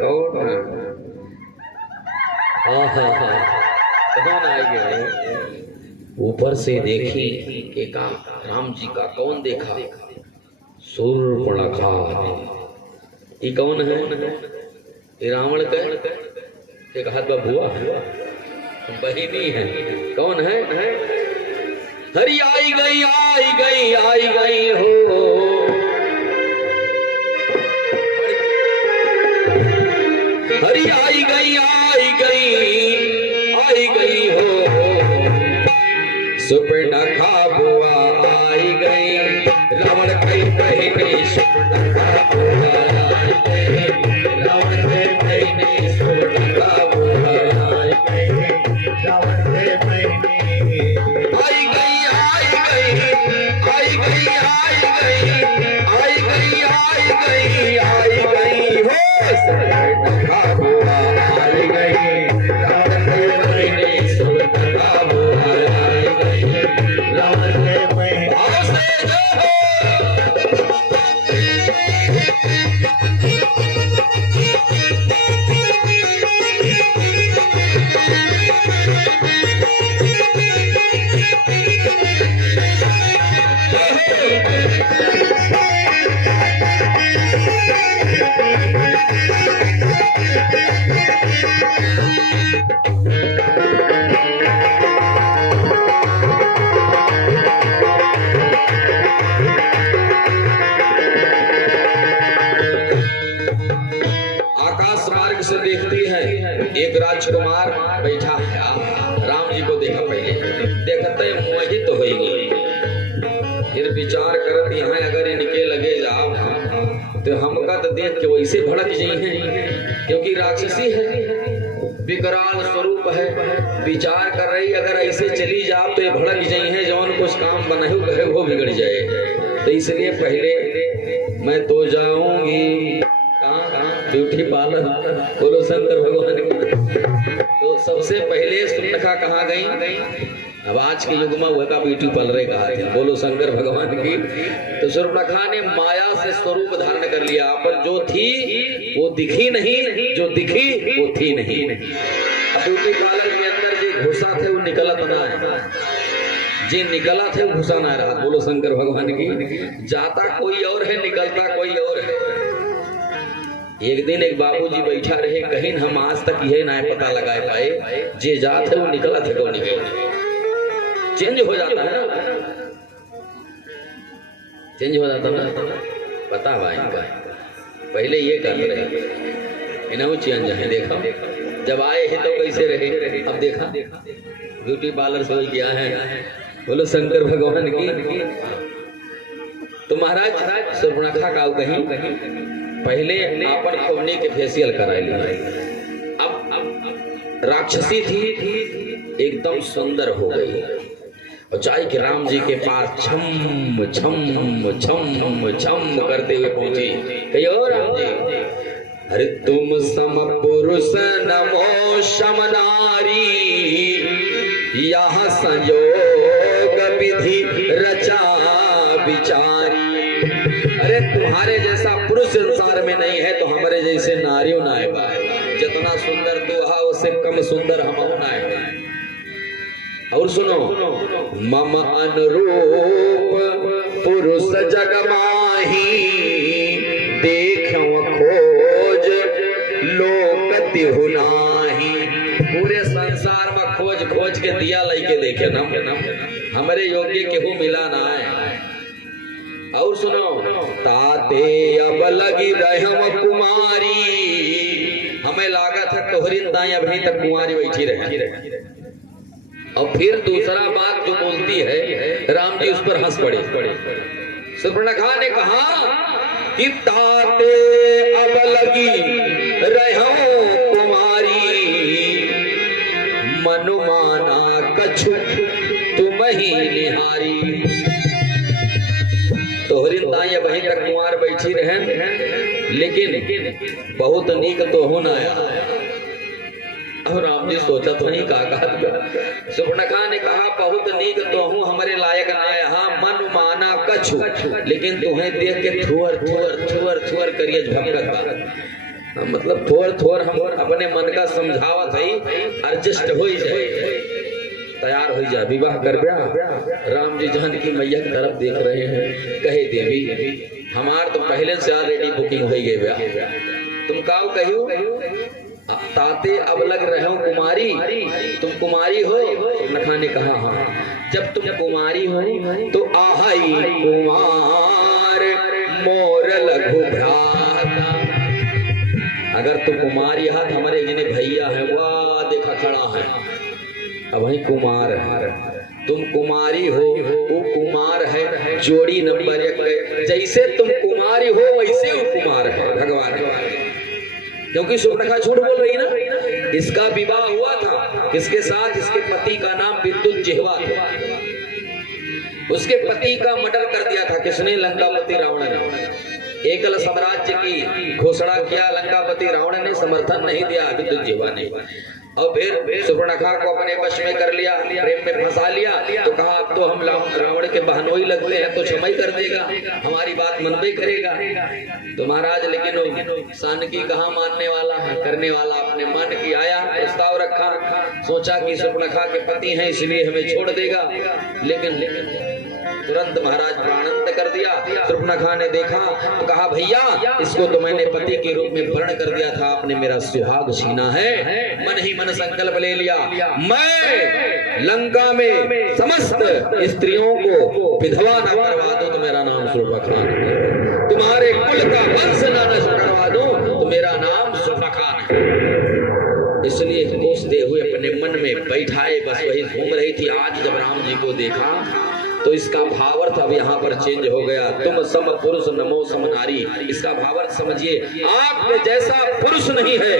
कौन है? कौन आएंगे? ऊपर से देखी कि का राम जी का कौन देखा? शूर्पणखा। ये कौन है? ये रावण का एक हाथ बुआ बहिनी है। कौन है? हरी आई गई आई गई आई गई हो, हरी आई गई आई गई आई गई हो, सुपर्णखा बुआ आई गई। रावण कई बहिनी सुपर्णखा बुआ आई गई, रावण कई बहिनी सुपर्णखा बुआ आई गई, रावण कई बहिनी आई गई आई गई आई गई आई गई आई गई आई गई हो, सुपर्णखा बुआ आई गई, रावण कई बहिनी सुपर्णखा बुआ आई गई, रावण कई बहिनी। आकाश मार्ग से देखती है, एक राजकुमार बैठा है। राम जी को देखा, पहले देखते मोहित तो होगी, फिर विचार करत यहाँ अगर इनके लगे जाओ तो हमका तो देख के वैसे भड़क जाई है, क्योंकि राक्षसी है, विकराल स्वरूप है। विचार कर रही अगर ऐसे चली जाओ तो ये भड़क जाई है, जौन कुछ काम बनाए कहे वो बिगड़ जाए। तो इसलिए पहले मैं तो जाऊंगी ब्यूटी पार्लर, बोलो शंकर भगवान की। तो सबसे पहले सुर्पणखा कहाँ गई? अब आज के युग में वह का ब्यूटी पार्लर कहा थे, बोलो शंकर भगवान की। तो सुर्पणखा ने माया से स्वरूप धारण कर लिया, पर जो थी वो दिखी नहीं, जो दिखी वो थी नहीं। अब ब्यूटी पार्लर के अंदर जो घुसा थे वो निकलत ना है, जे निकला थे वो घुसा ना रहा, बोलो शंकर भगवान की। जाता कोई और है, निकलता कोई और है। एक दिन एक बाबूजी बैठा रहे, कहीं हम आज तक यह ना पता लगा पाए जे जात है वो निकला थे कौन निकल। चेंज हो जाता है ना, चेंज हो जाता ना, पता हुआ इनका। पहले ये कर रहे इन्हें चेंज है, देखा जब आए हैं तो कैसे रहे, अब देखा ब्यूटी पार्लर से किया है, बोलो शंकर भगवान की। तो महाराज सुर्पणखा का कहीं पहले आपन खोवनी के फेशियल कराई ली। अब राक्षसी थी, एकदम सुंदर हो गई और चाहे कि राम जी के पास छम छम छम छम करते हुए पहुंची। कही ओ राम जी, अरे तुम सम पुरुष नमो शम नारी, यह संयोग विधि रचा विचारी। अरे तुम्हारे जैसा पुरुष संसार में नहीं है, तो हमारे जैसे नारियों ना है। जितना सुंदर तू है उससे कम सुंदर हम ना है। और सुनो, मम अनुरूप पुरुष जग माही, देखो खोज लोक तिहु नाही। पूरे संसार में खोज खोज के दिया लेके देखे ना, हमारे योग्य केहू मिला ना है। और सुनो, ताते अब लगी रहम कुमारी, हमें लागत है तोहरी दाई अभी तक कुंवारी बैठी रही। और फिर दूसरा बात जो बोलती है, राम जी उस पर हंस पड़े। सुर्पणखा ने कहा कि ताते अब लगी रहम कुमारी, मनुमाना कछु तुम ही निहारी। तोहरी दाई वहीं तक कुंवार बैठी रहे, लेकिन बहुत नीक तो होना है। और राम जी सोचा तो नहीं कहा। सुर्पणखा ने कहा बहुत नीक तो हूँ, हमारे लायक ना यहाँ मन माना कछु, लेकिन तुम्हें देख के थुअर थुअर थुअर थुअर करिए झपकता। मतलब थोड़ थोड़ हम अपने मन का समझावत है, एडजस्ट हो जाए, तैयार हो जाए, विवाह कर ब्या। राम जी जानकी मैया की तरफ देख रहे हैं, कहे देवी हमार तो पहले से ऑलरेडी बुकिंग हो गई ब्या, तुम काऊ कहियो ताते अब लग रहे हो कुमारी, तुम कुमारी हो? सुर्पनखा ने कहा हाँ, जब तुम कुमारी हो तो आहाई कुमार मोर लघु भ्राता। अगर तुम कुमारी हाथ हमारे जिन्हें भैया है वाह देखा खड़ा है, अब वही कुमार है, तुम कुमारी हो वो कुमार है, जोड़ी नंबर 1। जैसे तुम कुमारी हो वैसे वो कुमार है भगवान, क्योंकि सुर्पनखा झूठ बोल रही ना। इसका विवाह हुआ था किसके साथ? इसके पति का नाम विद्युत जिह्वा था, उसके पति का मर्डर कर दिया था किसने? लंकापति रावण ने। एकल साम्राज्य की घोषणा किया लंकापति रावण ने, समर्थन नहीं दिया विद्युत जिह्वा ने, और फिर सुर्पनखा को अपने वश में कर लिया, प्रेम में फंसा लिया। तो कहा अब तो हम रावण के बहनोई लगते हैं तो क्षमा ही कर देगा, हमारी बात मनबे करेगा। तो महाराज लेकिन सानकी कहाँ मानने वाला है, करने वाला अपने मन की आया, प्रस्ताव रखा, सोचा कि सुर्पनखा के पति हैं इसलिए हमें छोड़ देगा, लेकिन तुरंत महाराज प्राणांत कर दिया। सुर्पनखा ने देखा तो कहा भैया इसको तो मैंने पति के रूप में वर्ण कर दिया था, आपने मेरा सुहाग छीना है। मन ही मन संकल्प ले लिया, मैं लंका में समस्त स्त्रियों को विधवा न करवा दूं तो मेरा नाम सुर्पनखा, तुम्हारे कुल का वंश न नष्ट करवा दूं तो मेरा नाम सुर्पनखा। इसलिए कोसते हुए अपने मन में बैठाए, बस वही घूम रही थी। आज जब राम जी को देखा तो इसका भावार्थ अब यहाँ पर चेंज हो गया, तुम सम पुरुष नमो सम नारी। इसका भावार्थ समझिए, आपके जैसा पुरुष नहीं है,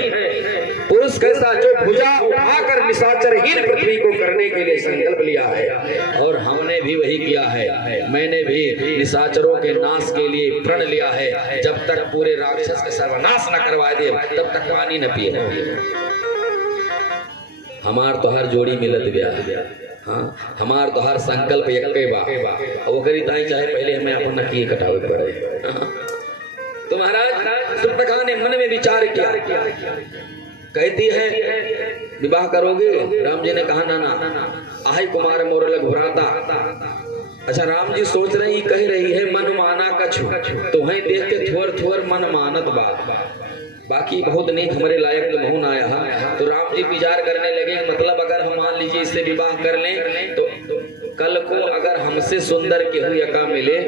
पुरुष कैसा जो भुजा उठाकर निशाचरहीन पृथ्वी को करने के लिए संकल्प लिया है, और हमने भी वही किया है। मैंने भी निशाचरों के नाश के लिए प्रण लिया है, जब तक पूरे राक्षस का सर्वनाश न करवा दे तब तक पानी न पिए। हमार तो हर जोड़ी मिलत गया, हाँ हमार तो हर संकल्प एक बा, और वो करी ताई चाहे पहले हमें अपन नकिए कटावे पड़े। तो महाराज सुर्पनखा ने मन में विचार किया, कहती है विवाह करोगे? राम जी ने कहा ना ना, आहाई कुमार मोर लघु भ्राता। अच्छा राम जी सोच रही, कह रही है मन माना कछु, तुम्हें देख के थोर थोर मन मानत बात, बाकी बहुत नहीं हमारे लायक तो महून आया है। तो राम जी विचार करने लगे, मतलब अगर हम मान लीजिए इससे विवाह कर लें तो कल को अगर हमसे सुंदर केहू यका मिले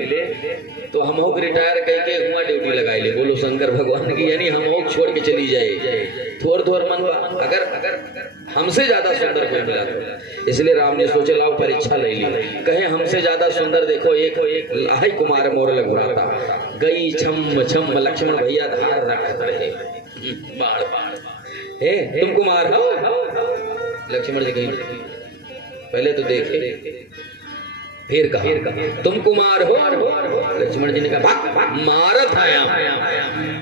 तो हम हो रिटायर करके हुआ ड्यूटी लगाई ले, बोलो शंकर भगवान की, यानी हम हो छोड़ के चली जाए। थोर थोर मन अगर हमसे ज्यादा सुंदर कोई मिला तो, इसलिए राम जी सोचे लाओ परीक्षा ले ली, कहे हमसे ज्यादा सुंदर देखो एक लाही कुमार मोर लघु भ्राता। गई छम छम लक्ष्मण भैया धार रखत रहे, बाढ़ बाढ़ हे तुम कुमार हो? लक्ष्मण जी कहीं पहले तो देखे, फिर कहा तुम कुमार हो? लक्ष्मण जी ने कहा मारत है,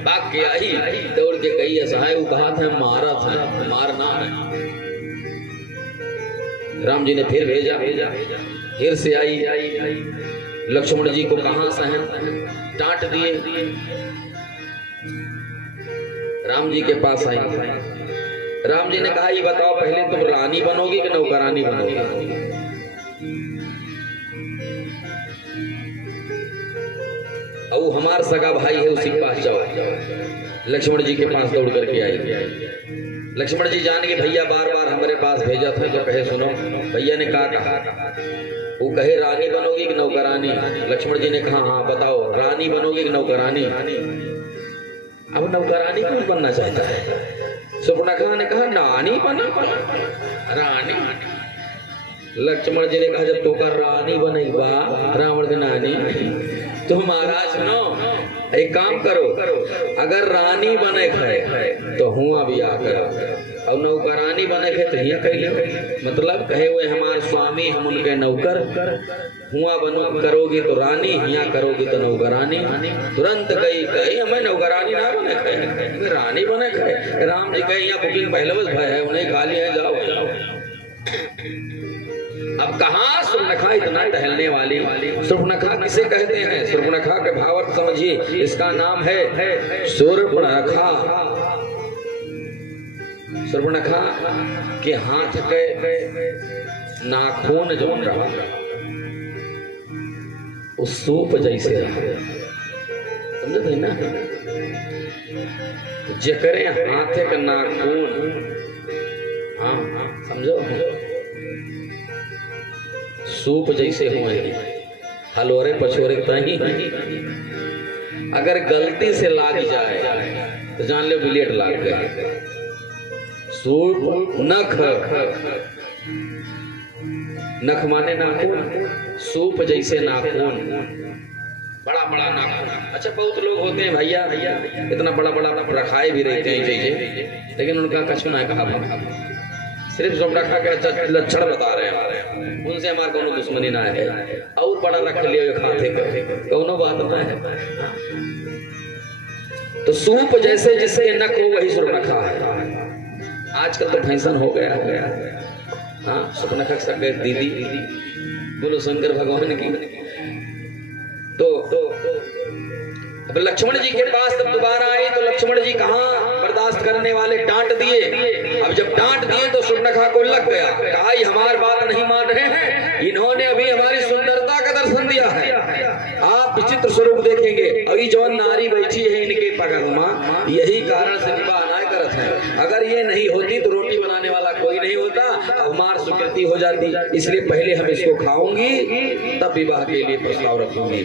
भाग के आई दौड़ के कही असहाय वो कहा था मारत है, मारना है। राम जी ने फिर भेजा, फिर से आई, लक्ष्मण जी को कहां सहन, डांट दिए। राम जी के पास आई, राम जी ने कहा ये बताओ पहले तुम रानी बनोगी कि नौकरानी बनोगी? अब हमार सगा भाई है उसी के पास जाओ। लक्ष्मण जी के पास दौड़ करके आई। लक्ष्मण जी जान के भैया बार बार हमारे पास भेजा था, तो कहे सुनो, भैया ने कहा वो कहे रानी बनोगी कि नौकरानी? लक्ष्मण जी ने कहा हाँ बताओ रानी बनोगी कि नौकरानी? अब नौकरानी कौन बनना चाहता है? सुर्पनखा ने कहा रानी बना, रानी। लक्ष्मण जी ने कहा जब तू का रानी बनेगा रावण की नानी, तो महाराज सुनो एक काम करो, अगर रानी बने है तो हुआ भी आकर, और नौकरानी बने है तो यहाँ कह, मतलब कहे हुए हमारे स्वामी हम उनके नौकर, हुआ बनो करोगी तो रानी, यहाँ करोगी तो नौकरानी। तुरंत गई कही हमें नौकरानी ना बने है, रानी बने है। राम जी कहे यहाँ बुकिंग पहले बस भाई है, उन्हें खाली है, जाओ जाओ। अब कहाँ सुर्पनखा इतना टहलने वाली? सुर्पनखा किसे कहते हैं? सुर्पनखा के भावार्थ समझिए, इसका नाम है सुर्पनखा। सुर्पणखा के हाथ के नाखून जो रहा उस सूप जैसे रहा, समझ ना, जकरे हाथ के नाखून, हाँ समझो, सूप जैसे हुए, हलोरे पछोरे तही अगर गलती से लाग जाए तो जान लो बिलियट लाग गए। सूप नख, नख माने नाखून, सूप जैसे नाखून, बड़ा बड़ा नाखून। अच्छा बहुत लोग होते हैं भैया इतना बड़ा बड़ा रखाए भी रहते हैं जैसे, लेकिन उनका कछु ना कहा, सिर्फ सुर्पणखा के लक्षण बता रहे हैं, उनसे हमारा कोनो दुश्मनी ना है। और बड़ा रख लियो खाते कोनो बात ना है। तो सूप जैसे जिसके नख हो वही सुर्पणखा है। आजकल तो फैशन हो गया है। हाँ सुर्पणखा सब दीदी बोलो शंकर भगवान की। तो अब लक्ष्मण जी के पास जब दोबारा आई तो लक्ष्मण जी कहाँ बर्दाश्त करने वाले, डांट दिए। अब जब डांट दिए तो सुर्पणखा को लग गया, कहा ये हमारी बात नहीं मान रहे हैं, इन्होंने अभी हमारी सुंदरता का दर्शन दिया है, आप विचित्र स्वरूप देखेंगे। अभी जौन नारी बैठी है इनके पगमा, यही कारण से विवाह ना करत है। अगर ये नहीं होती तो रोटी बनाने वाला कोई नहीं होता, हमार स्वीकृति हो जाती। इसलिए पहले हम इसको खाऊंगी तब विवाह के लिए प्रस्ताव रखूंगी।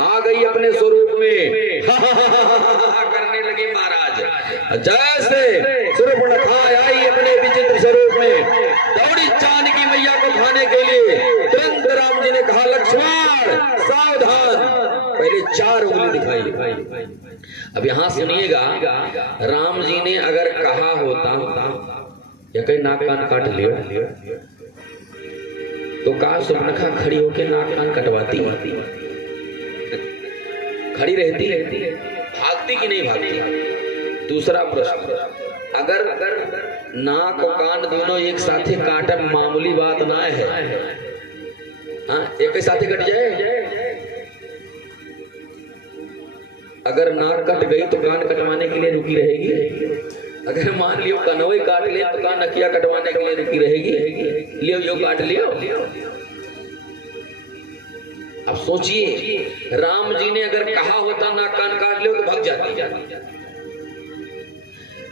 आ गई अपने स्वरूप में करने लगे महाराज। जैसे सुर्पणखा आई अपने विचित्र स्वरूप में, दौड़ी जानकी मैया को खाने के लिए। तुरंत राम जी ने कहा लक्ष्मण सावधान, पहले 4 उंगली दिखाई। अब यहाँ सुनिएगा, राम जी ने अगर कहा होता या कहीं नाक कान काट लियो तो का सुर्पणखा खड़ी होके नाक कान कटवाती, खड़ी रहती, भागती कि नहीं भागती। दूसरा प्रश्न, अगर नाक और कान दोनों एक साथ काटब मामूली बात ना है, हाँ एक ही साथ कट जाए। अगर नाक कट गई तो कान कटवाने के लिए रुकी रहेगी। अगर मान लियो कनवे काट लिया तो कान नकिया कटवाने के लिए रुकी रहेगी। लियो यो काट लियो। अब सोचिए, राम जी ने अगर कहा होता नाक कान काट लियो तो भाग जाती।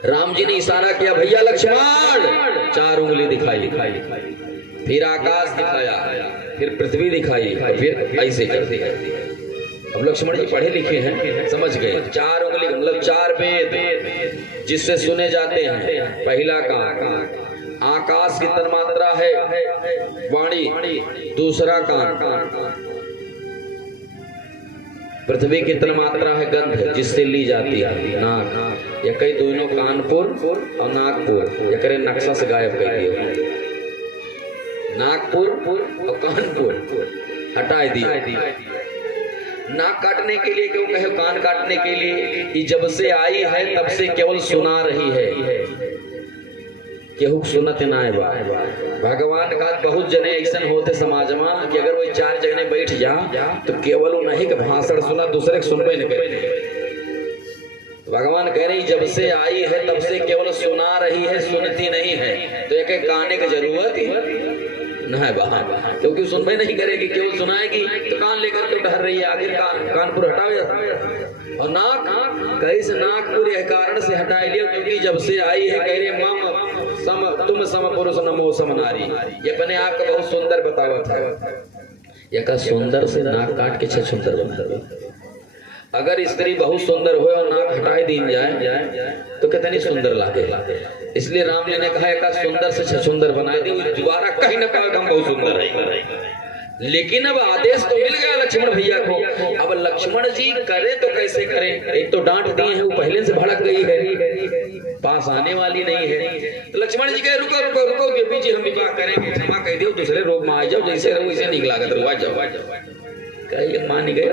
राम जी ने इशारा किया भैया लक्ष्मण, 4 उंगली दिखाई, फिर आकाश दिखाया, फिर पृथ्वी दिखाई, फिर ऐसे करते। अब लक्ष्मण जी पढ़े लिखे हैं, समझ गए। 4 उंगली मतलब 4 वेद जिससे सुने जाते हैं। पहला कान आकाश की तन्मात्रा है वाणी, दूसरा कान पृथ्वी की तन्मात्रा है गंध जिससे ली जाती है नाक। या कई दोनों कानपुर और नागपुर, या करे नक्शा से गायब कर दिए, नागपुर और कानपुर हटा दिए। नाक काटने के लिए क्यों कहे, कान काटने के लिए कि जब से आई है तब से केवल सुना रही है, केहू सुनत ना है। भगवान का बहुत जने ऐसा होते समाज में कि अगर वो 4 जने बैठ जा तो केवल उन्हीं का भाषण सुना, दूसरे को सुनबे न करे। भगवान कह रही जब से आई है तब से केवल सुना रही है, सुनती नहीं है। तो एक काने की जरूरत न है बाहर, क्योंकि सुनबे नहीं करेगी, केवल सुनाएगी तो कान लेकर के डर रही है। आखिर कानपुर हटाओ जाता। और नाक कहीं से नागपुर यह कारण से हटा लिया क्योंकि जब से आई है कह रहे मम सम तुम सम पुरुष नमो सम नारी। ये अपने आप का बहुत सुंदर बतावा था। यह का सुंदर से नाक काट के छह सुंदर बना। अगर स्त्री बहुत सुंदर हो और नाक हटाई दी जाए तो कितनी सुंदर लागे। इसलिए राम जी ने कहा एक सुंदर से छह सुंदर बनाई दी, दोबारा कहीं न कहा हम बहुत सुंदर है। लेकिन अब आदेश तो मिल गया लक्ष्मण भैया को। अब लक्ष्मण जी करे तो कैसे करें, एक तो डांट दिए हैं, वो पहले से भड़क गई है, पास आने वाली नहीं है। तो लक्ष्मण जी कहे रुको रुको रुको के पीछे हम विवाह करेंगे, क्षमा कह दियो, दूसरे रोग में आ जाओ, जैसे रहो वैसे निकला कर जाओ। कहे मान गए,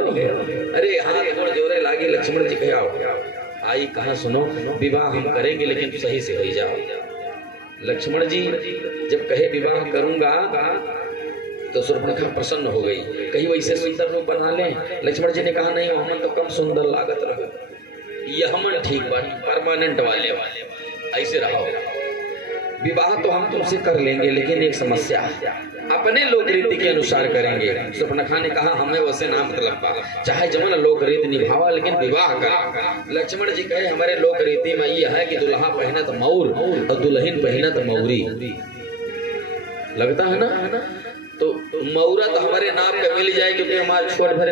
अरे हाथ गोड़ जोरे लागी। लक्ष्मण जी कहे आओ आई, कहा सुनो विवाह हम करेंगे लेकिन सही से हो जाओ। लक्ष्मण जी जब कहे विवाह करूंगा तो सुर्पणखा प्रसन्न हो गई, कहीं वैसे सुंदर रूप बना लें। लक्ष्मण जी ने कहा नहीं हमन तो कम सुंदर लागत रहो, यह हमन ठीक बात परमानेंट वाले ऐसे रहो। विवाह तो हम तुमसे कर लेंगे, लेकिन एक समस्या है, अपने लोक रीति के अनुसार करेंगे। सुपर्णखा ने कहा हमें वैसे ना मतलब बा, चाहे जमन लोक रीति निभावा लेकिन विवाह कर। लक्ष्मण जी कहे हमारे लोक रीति में यह है कि दुल्हा पहनत मऊर और दुल्हन पहनत मऊरी। लगता है ना, तो मऊरा तो हमारे नाम पे मिल जाए क्योंकि हमारे छोट भरे